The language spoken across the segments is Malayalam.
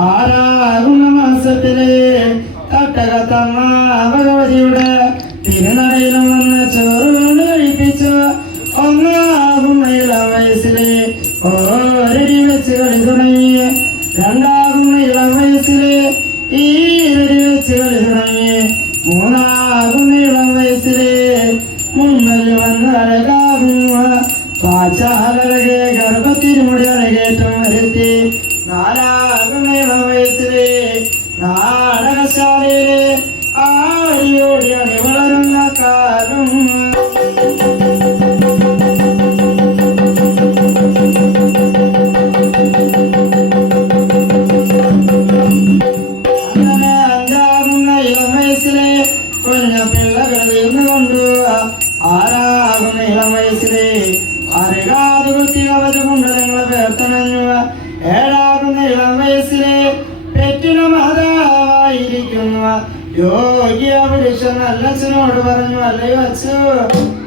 ஆறாறு மாசத்திலே கட்டகத்தம்மா യോഗ്യ പുരുഷൻ അല്ലച്ചനോട് പറഞ്ഞു അല്ലയോ അച്ചു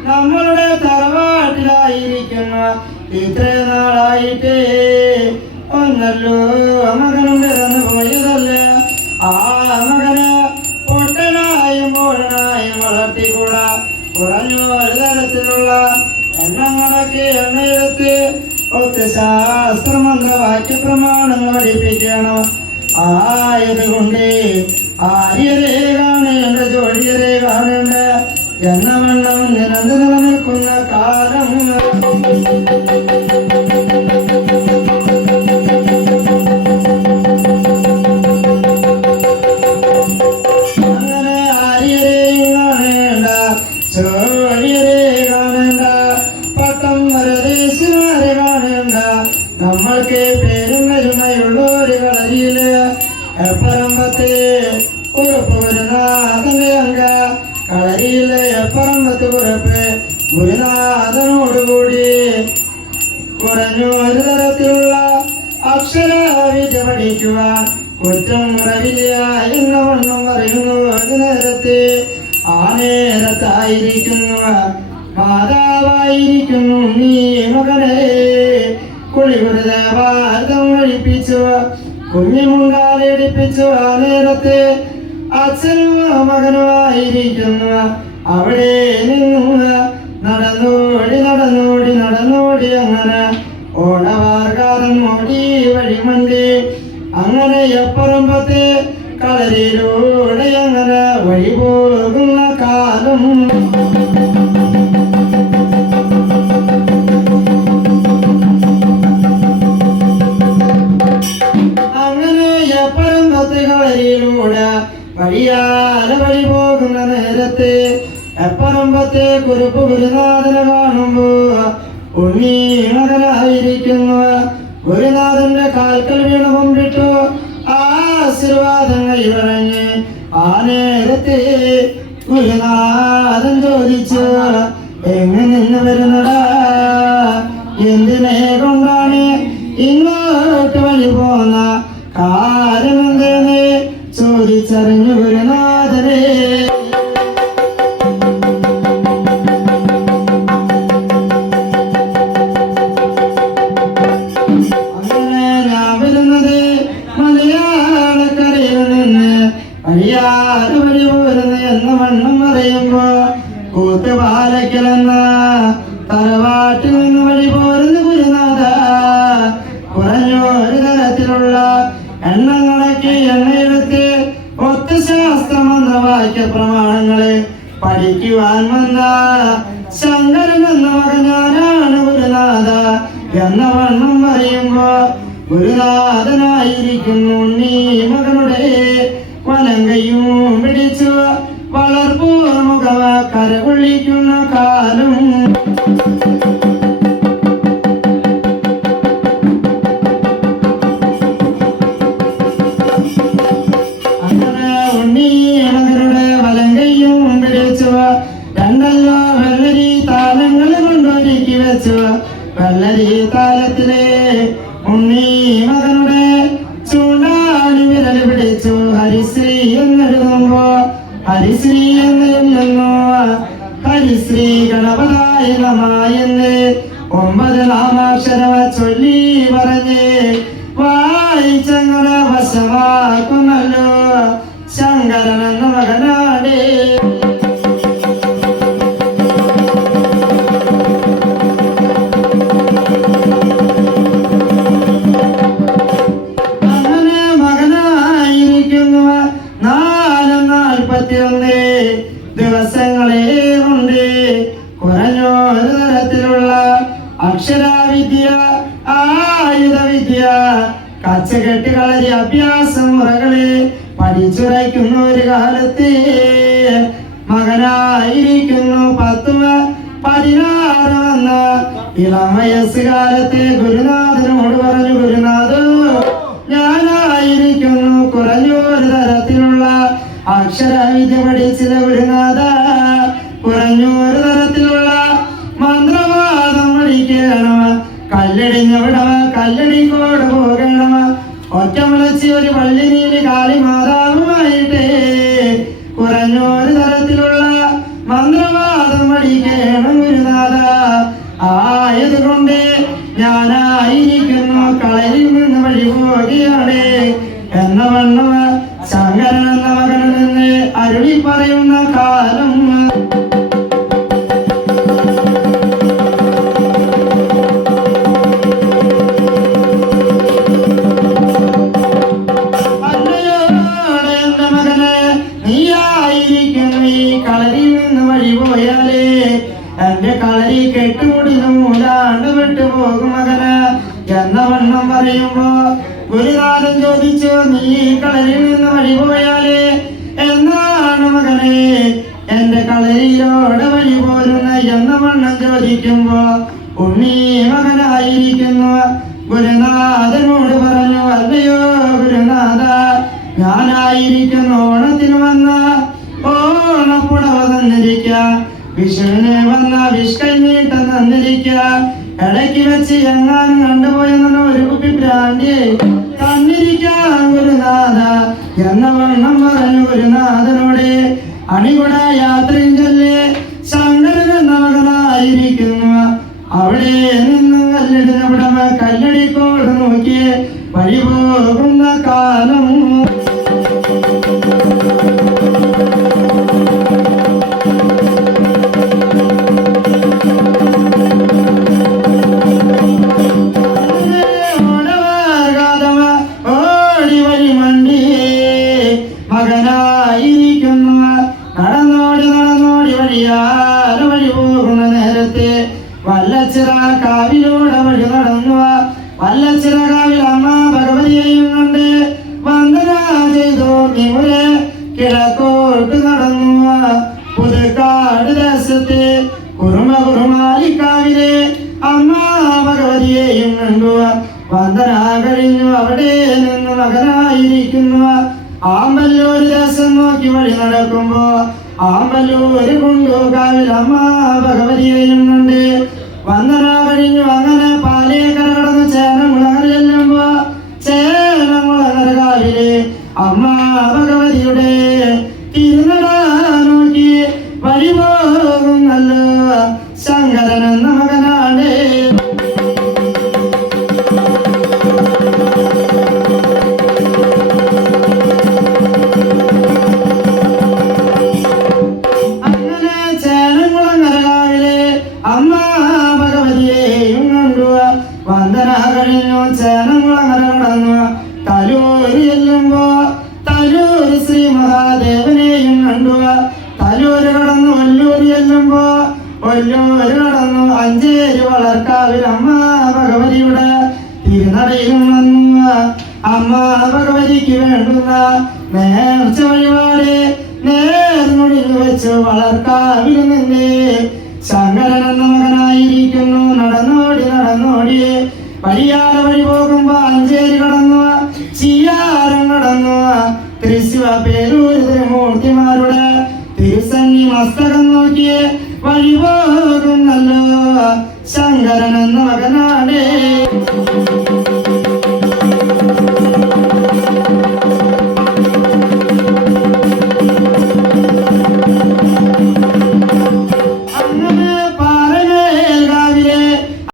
നമ്മളുടെ തറവാട്ടിലായിരിക്കുന്നു ഇത്ര നാളായിട്ടേ ഒന്നല്ലോ മകനും പിറന്നു പോയതല്ല ആ മകന് പൊട്ടനായും പോഴനായും വളർത്തിക്കൂടാ. കുറഞ്ഞു ഒരു തരത്തിലുള്ള എണ്ണങ്ങളൊക്കെ എണ്ണയെടുത്ത് ഒത്ത് ശാസ്ത്രമന്ത്ര വാക്യപ്രമാണങ്ങൾ പഠിപ്പിക്കണം. ആയതുകൊണ്ട് ആര്യരെ കാണേണ്ട ജോലിയരെ കാണേണ്ട എന്ന വണ്ണം നിരന്ത് നിൽക്കുന്ന കാലം. കളരിയിലെ എപ്പറമ്പത്ത് ഉറപ്പ് ഗുരുനാഥനോടുകൂടി കുറഞ്ഞു ഒരു തരത്തിലുള്ള അക്ഷരവിദ്യ പഠിക്കുവാൻ കുറ്റം കുറവില്ല എന്ന വണ്ണം പറയുന്നു ഒരു നേരത്തെ. ആ നേരത്തായിരിക്കുന്നു മാതാവായിരിക്കുന്നു നീ മകനെ. കുളികുരുദേവാർദ്ധം ഒഴിപ്പിച്ചു കുഞ്ഞിമുണ്ടാലെടുപ്പിച്ചു ആ നേരത്തെ. അച്ഛനും മകനുമായിരിക്കുന്നു അവിടെ നിന്ന് നടന്നോടി നടന്നോടി നടന്നോടി അങ്ങനെ ഓണവാർകാരൻ ഓടി വഴിമണ്ടി അങ്ങനെ എപ്പറമ്പത്തെ കളരിയിലൂടെ അങ്ങനെ വഴി പോകുന്ന കാലം എപ്പറമ്പത്തെ കുരുപ്പ് ഗുരുനാഥനെ കാണുമ്പോ ഉണ്ണി മകനായിരിക്കുന്നു ഗുരുനാഥന്റെ കാൽക്കൽ വീണ കൊണ്ടിട്ടു ആശീർവാദങ്ങൾ ഇറങ്ങി ആ നേരത്തെ ഗുരുനാഥൻ ചോദിച്ചു എങ്ങനെ നിന്ന് വരുന്നടാ? എന്തിനെ കൊണ്ടാണ് ഇങ്ങോട്ട് വഴി പോന്ന? കാര്യമെന്തെന്ന് ചോദിച്ചറിഞ്ഞു ഗുരുനാഥനെ. കൂത്തുപാലക്കലെന്ന തറവാട്ടിൽ നിന്ന് വഴി പോരുന്ന ഗുരുനാഥ കുറഞ്ഞു ഒരു തരത്തിലുള്ള എണ്ണങ്ങളൊക്കെ എണ്ണയെടുത്ത് ഒത്ത് എന്ന വാക്യ പ്രമാണങ്ങളെ പഠിക്കുവാൻ വന്ന ശങ്കരൻ എന്ന മകൻ ഞാനാണ് ഗുരുനാഥ എന്ന വണ്ണം പറയുമ്പോ ഗുരുനാഥനായിരിക്കുന്നു. നീ മകനുടെ വലങ്കയും പിടിച്ചു. വളർപ്പൂർമുഖവ കരകൊള്ളിക്കുന്ന കാലം. നാമാക്ഷരമ ചൊല്ലി പറഞ്ഞ് വായിച്ചങ്ങനെ വശമാക്കുമല്ലോ. ശങ്കരൻ എന്ന മകനാടേ ദിവസങ്ങളേ ഉണ്ട് കുറഞ്ഞൊരു അക്ഷരാവിദ്യ ആയുധവിദ്യ കച്ചകെട്ട് കളരി അഭ്യാസ മുറകളെ പഠിച്ചുറയ്ക്കുന്ന ഒരു കാലത്തെ. മകനായിരിക്കുന്നു പത്തുമ പതിനാറ് വന്ന ഇളം കാലത്തെ ഗുരുനാഥനോട് പറഞ്ഞു ഗുരുനാഥോ ഞാനായിരിക്കുന്നു കുറഞ്ഞൊരു തരത്തിലുള്ള അക്ഷരവിദ്യ പഠിച്ചത് ഗുരുനാഥ മുളച്ചി ഒരു പള്ളി നീലി കാളി മാതാവുമായിട്ടേ. കുറഞ്ഞൊരു പറയുമ്പോ ഗുരുനാഥൻ ചോദിച്ചു നീ കളരിൽ നിന്ന് വഴിപോയാലേ എന്നാണ് മകനെ എന്റെ കളരിയിലോട് വഴി പോരുന്ന എന്ന വണ്ണം ചോദിക്കുമ്പോ ഉണ്ണി മകനായിരിക്കുന്നു. ഗുരുനാഥനോട് പറഞ്ഞു അല്ലയോ ഗുരുനാഥ ഞാനായിരിക്കുന്നു ഓണത്തിന് വന്ന. ഓണപ്പുടവ തന്നിരിക്ക വിഷുവിന് വന്ന വിഷ്കഞ്ഞീട്ട തന്നിരിക്ക. ഇടയ്ക്ക് വെച്ച് എങ്ങാനും കണ്ടുപോയെന്ന ഒരു കുപ്പി പ്രാന്തി തന്നിരിക്കാൻ ഗുരുനാഥ എന്ന വണ്ണം പറഞ്ഞു ഗുരുനാഥനോട് അണികുട യാത്രയും ചൊല്ലേ ശങ്കരൻ എന്ന മകനായിരിക്കുന്നു അവിടെ നിന്ന് കല്ലിടുന്ന കല്ലടിക്കോട് നോക്കിയേ വഴി പോകുന്ന കാലം മകനായിരിക്കുന്നു നടന്നോടി നടന്നോടി വഴിയാറ് വഴി പോകുന്ന നേരത്തെ വല്ലച്ചിറ കാവിലൂടെ വഴി നടന്നു വല്ലച്ചിറ കാവിൽ അമ്മ ഭഗവതിയെയും കണ്ട് വന്ദന ചെയ്തു. നിമുരെ കിഴക്കോട്ട് നടന്നു പുതുക്കാട് ദേശത്തെ കുറുമ കുറുമാലിക്കാവിലെ അമ്മ ഭഗവതിയെയും കണ്ടു വന്ദന കഴിഞ്ഞു അവിടെ നിന്ന് മകനായിരിക്കുന്നു. ആമ്പല്ലൂര് ദേശം നോക്കി വഴി നടക്കുമ്പോ ആമ്പല്ലൂര് കൊണ്ടുകാവിൽ അമ്മ ഭഗവതി വരുന്നുണ്ട് വന്ദന കഴിഞ്ഞു അങ്ങനെ പാലേക്കര കടന്ന് ചേനമുളകര ചെല്ലുമ്പോ ചേനമുളകര കാവിലെ അമ്മ അമ്മ ഭഗവതിയെയും കണ്ടു വന്ദന കഴിഞ്ഞു ചേനങ്ങളങ്ങനെ കടന്നു തലൂര് ചെല്ലുമ്പോ തലൂര് ശ്രീ മഹാദേവനെയും കണ്ടു തലൂര് കടന്നു ഒല്ലൂര് ചെല്ലുമ്പോ ഒല്ലൂര് കടന്നു അഞ്ചേരി വളർക്കാവിൽ അമ്മ ഭഗവതിയുടെ തിരുനടയിലും വന്നു അമ്മ ഭഗവതിക്ക് വേണ്ടുന്ന നേർച്ച വഴിപാട് നേർന്നൊഴിഞ്ഞു വെച്ച് വളർക്കാവിൽ നിന്ന് ശങ്കരൻ എന്ന മകനായിരിക്കുന്നു നടന്നോടി നടന്നോടി പരിയാറ വഴി പോകുമ്പോ അഞ്ചേരി കടന്നു ചിയാരം കടന്നു തൃശിവ പേരൂർ തിരുമൂർത്തിമാരുടെ തിരുസന്നി മസ്തകം നോക്കി വഴി പോകുന്നല്ലോ. ശങ്കരനെന്ന മകനാടേ